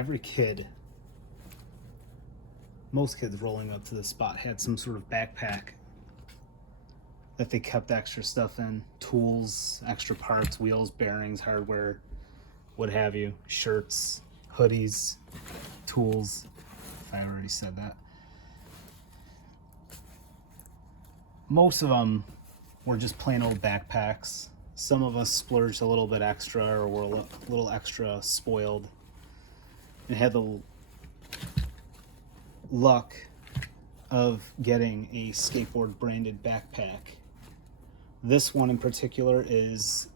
every kid, most kids rolling up to the spot had some sort of backpack that they kept extra stuff in. Tools, extra parts, wheels, bearings, hardware, what have you. Shirts, hoodies, tools, if I already said that. Most of them were just plain old backpacks. Some of us splurged a little bit extra, or were a little extra spoiled and had the luck of getting a skateboard branded backpack. This one in particular is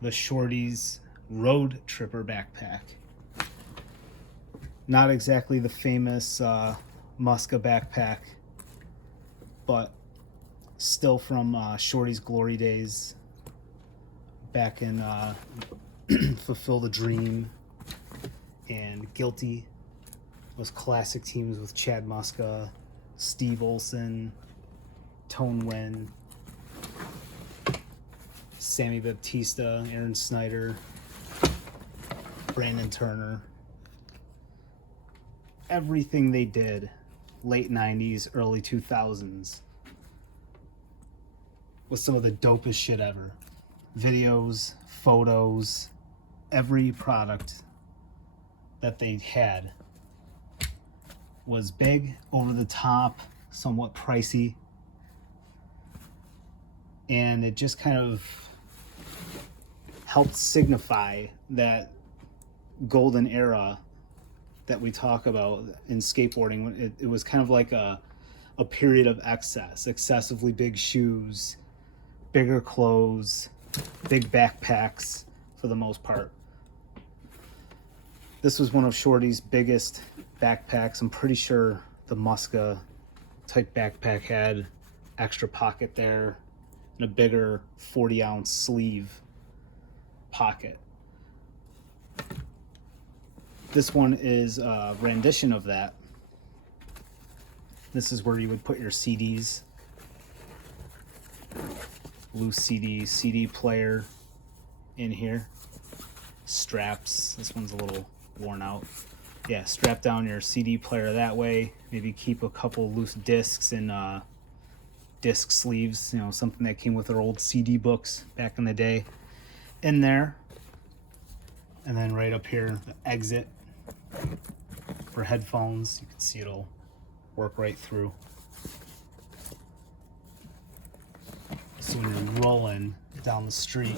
the Shortys Roadtripper backpack. Not exactly the famous Muska backpack, but still from Shorty's glory days back in Fulfill the Dream and Guilty. Those classic teams with Chad Muska, Steve Olson, Tone Wen, Sammy Baptista, Aaron Snyder, Brandon Turner. Everything they did, late 90s, early 2000s, was some of the dopest shit ever. Videos, photos, every product that they had was big, over the top, somewhat pricey, and it just kind of helped signify that golden era that we talk about in skateboarding. It was kind of like a period of excess, excessively big shoes, bigger clothes, big backpacks for the most part. This was one of Shorty's biggest backpacks. I'm pretty sure the Muska type backpack had extra pocket there and a bigger 40-ounce sleeve pocket. This one is a rendition of that. This is where you would put your CDs, loose CD player in here. Straps, this one's a little worn out. Yeah, strap down your CD player that way. Maybe keep a couple loose discs and disc sleeves, you know, something that came with our old CD books back in the day, in there. And then right up here, the exit for headphones. You can see it'll work right through. So when you're rolling down the street,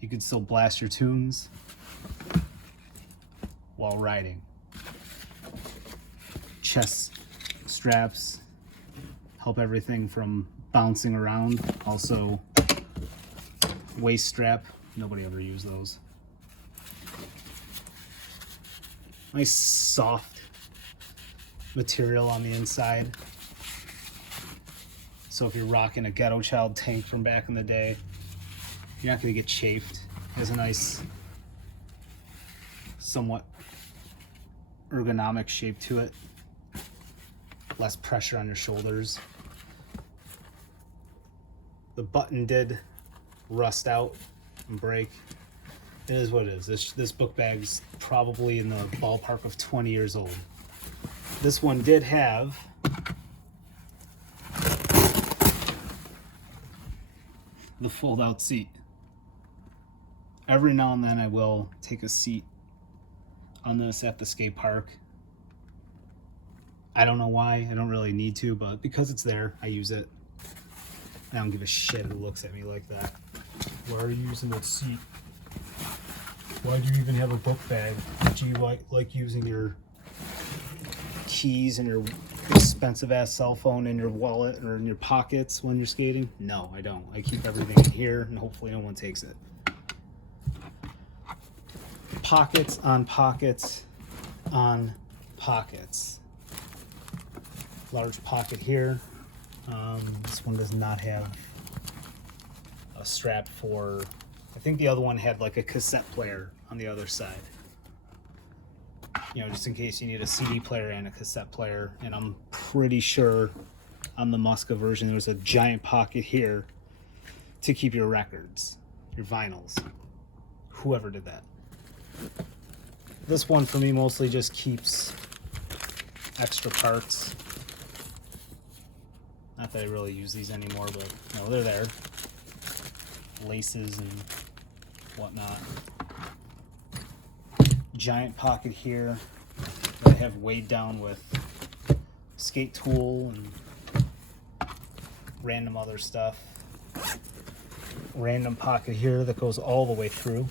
you can still blast your tunes while riding. Chest straps help everything from bouncing around. Also, waist strap. Nobody ever used those. Nice soft material on the inside. So if you're rocking a Ghetto Child tank from back in the day, you're not going to get chafed. It has a nice, somewhat ergonomic shape to it. Less pressure on your shoulders. The button did rust out and break. It is what it is. This book bag's probably in the ballpark of 20 years old. This one did have the fold-out seat. Every now and then I will take a seat on this at the skate park. I don't know why. I don't really need to, but because it's there, I use it. I don't give a shit who looks at me like that. Why are you using that seat? Why do you even have a book bag? Do you like using your keys and your expensive ass cell phone in your wallet or in your pockets when you're skating? No, I don't. I keep everything in here and hopefully no one takes it. Pockets on pockets on pockets. Large pocket here. This one does not have a strap for, I think the other one had like a cassette player on the other side. You know, just in case you need a CD player and a cassette player. And I'm pretty sure on the Muska version, there's a giant pocket here to keep your records, your vinyls. Whoever did that. This one for me mostly just keeps extra parts. Not that I really use these anymore, but you know, they're there. Laces and whatnot. Giant pocket here that I have weighed down with skate tool and random other stuff. Random pocket here that goes all the way through.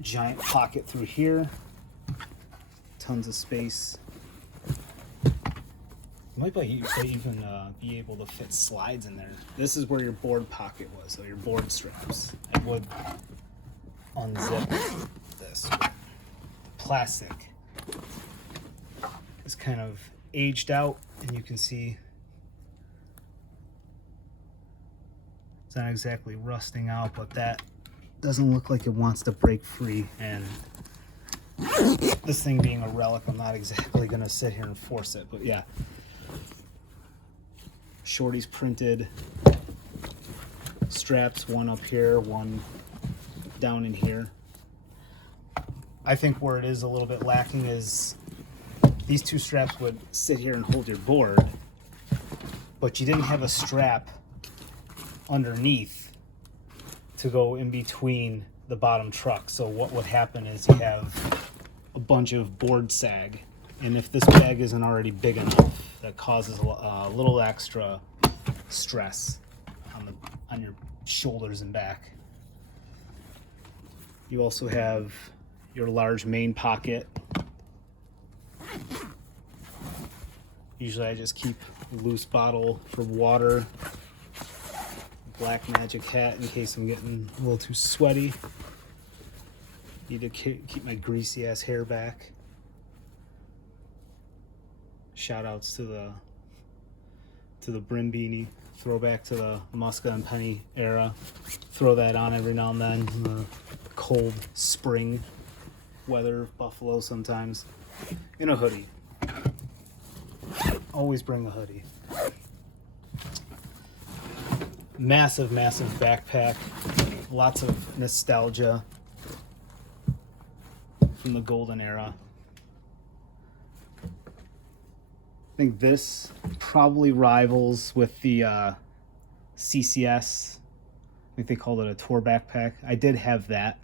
Giant pocket through here. Tons of space. Might even be able to fit slides in there. This is where your board pocket was, so your board straps. I would unzip this. The plastic is kind of aged out, and you can see it's not exactly rusting out, but that doesn't look like it wants to break free. And this thing being a relic, I'm not exactly going to sit here and force it, but yeah. Shortys printed straps, one up here, one down in here. I think where it is a little bit lacking is these two straps would sit here and hold your board, but you didn't have a strap underneath to go in between the bottom truck. So what would happen is you have a bunch of board sag, and if this bag isn't already big enough, that causes a little extra stress on your shoulders and back. You also have your large main pocket. Usually I just keep a loose bottle for water, black magic hat in case I'm getting a little too sweaty. Need to keep my greasy ass hair back. Shout outs to the brim beanie, throwback to the Muska and Penny era. Throw that on every now and then in the cold spring weather, Buffalo sometimes. In a hoodie. Always bring a hoodie. Massive, massive backpack. Lots of nostalgia from the golden era. I think this probably rivals with the CCS. I think they called it a tour backpack. I did have that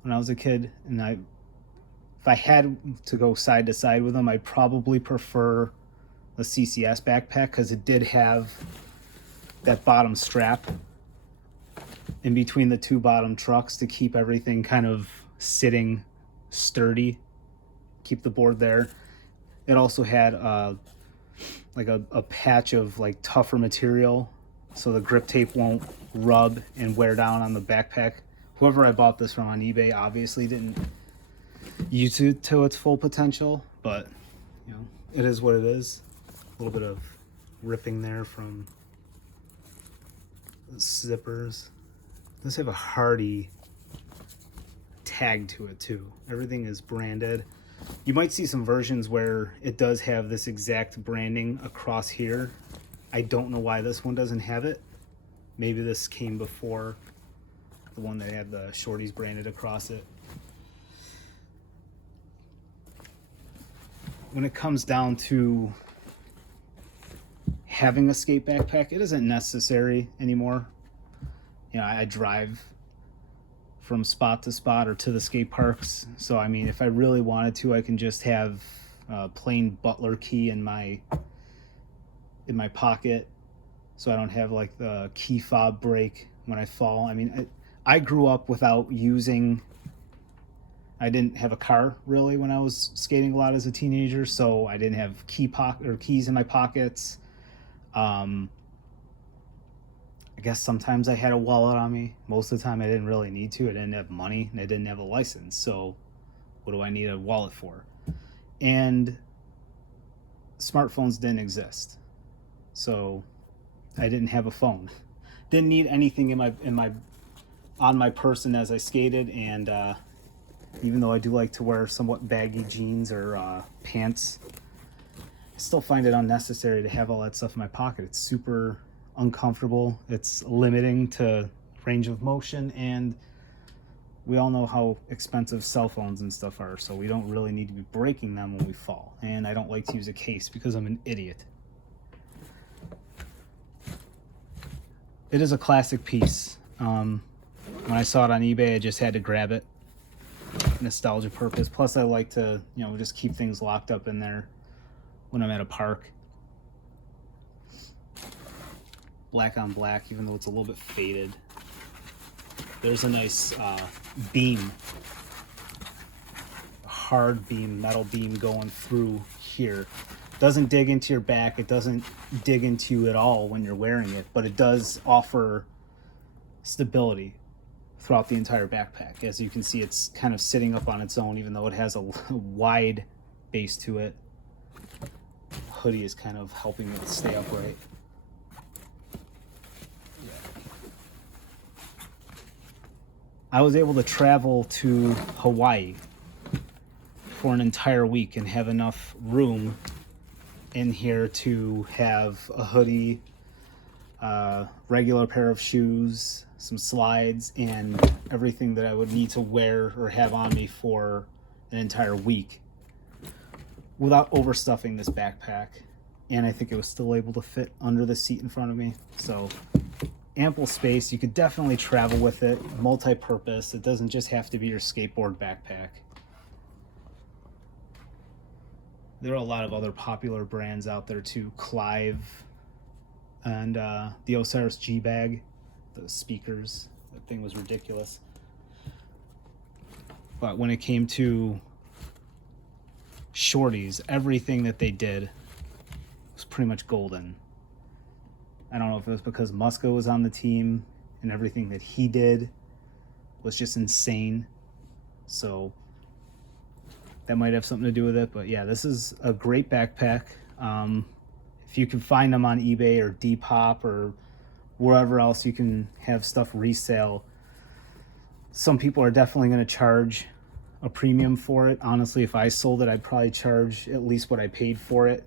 when I was a kid, and if I had to go side to side with them, I'd probably prefer the CCS backpack because it did have that bottom strap in between the two bottom trucks to keep everything kind of sitting sturdy, keep the board there. It also had like a patch of like tougher material so the grip tape won't rub and wear down on the backpack. Whoever I bought this from on eBay obviously didn't use it to its full potential, but you know, it is what it is. A little bit of ripping there from the zippers. It does have a Hardy tag to it too. Everything is branded. You might see some versions where it does have this exact branding across here. I don't know why this one doesn't have it. Maybe this came before the one that had the Shortys branded across it. When it comes down to having a skate backpack, it isn't necessary anymore. You know, I drive from spot to spot or to the skate parks. So, I mean, if I really wanted to, I can just have a plain Butler key in my pocket so I don't have like the key fob break when I fall. I mean, I grew up without using, I didn't have a car really when I was skating a lot as a teenager, so I didn't have keys in my pockets. I guess sometimes I had a wallet on me. Most of the time I didn't really need to. I didn't have money and I didn't have a license. So what do I need a wallet for? And smartphones didn't exist. So I didn't have a phone. Didn't need anything on my person as I skated. And even though I do like to wear somewhat baggy jeans or pants, I still find it unnecessary to have all that stuff in my pocket. It's super uncomfortable. It's limiting to range of motion, and we all know how expensive cell phones and stuff are, so we don't really need to be breaking them when we fall. And I don't like to use a case because I'm an idiot. It is a classic piece. When I saw it on eBay, I just had to grab it. Nostalgia purpose. Plus I like to, just keep things locked up in there when I'm at a park. Black on black, even though it's a little bit faded. There's a nice beam, a hard beam, metal beam going through here. Doesn't dig into your back, it doesn't dig into you at all when you're wearing it, but it does offer stability throughout the entire backpack. As you can see, it's kind of sitting up on its own, even though it has a wide base to it. The hoodie is kind of helping it stay upright. I was able to travel to Hawaii for an entire week and have enough room in here to have a hoodie, regular pair of shoes, some slides, and everything that I would need to wear or have on me for an entire week without overstuffing this backpack. And I think it was still able to fit under the seat in front of me. So ample space. You could definitely travel with it, multi-purpose. It doesn't just have to be your skateboard backpack. There are a lot of other popular brands out there too. Clive and the Osiris G bag, the speakers. That thing was ridiculous. But when it came to Shortys, everything that they did was pretty much golden. I don't know if it was because Muska was on the team and everything that he did was just insane. So that might have something to do with it. But yeah, this is a great backpack. If you can find them on eBay or Depop or wherever else you can have stuff resale, some people are definitely going to charge a premium for it. Honestly, if I sold it, I'd probably charge at least what I paid for it,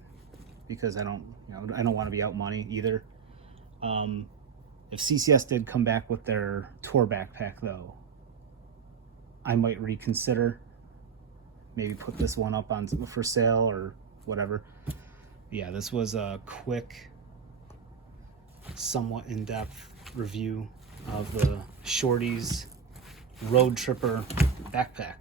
because I don't want to be out money either. If CCS did come back with their tour backpack though, I might reconsider, maybe put this one up on for sale or whatever. Yeah, this was a quick, somewhat in-depth review of the Shortys Roadtripper backpack.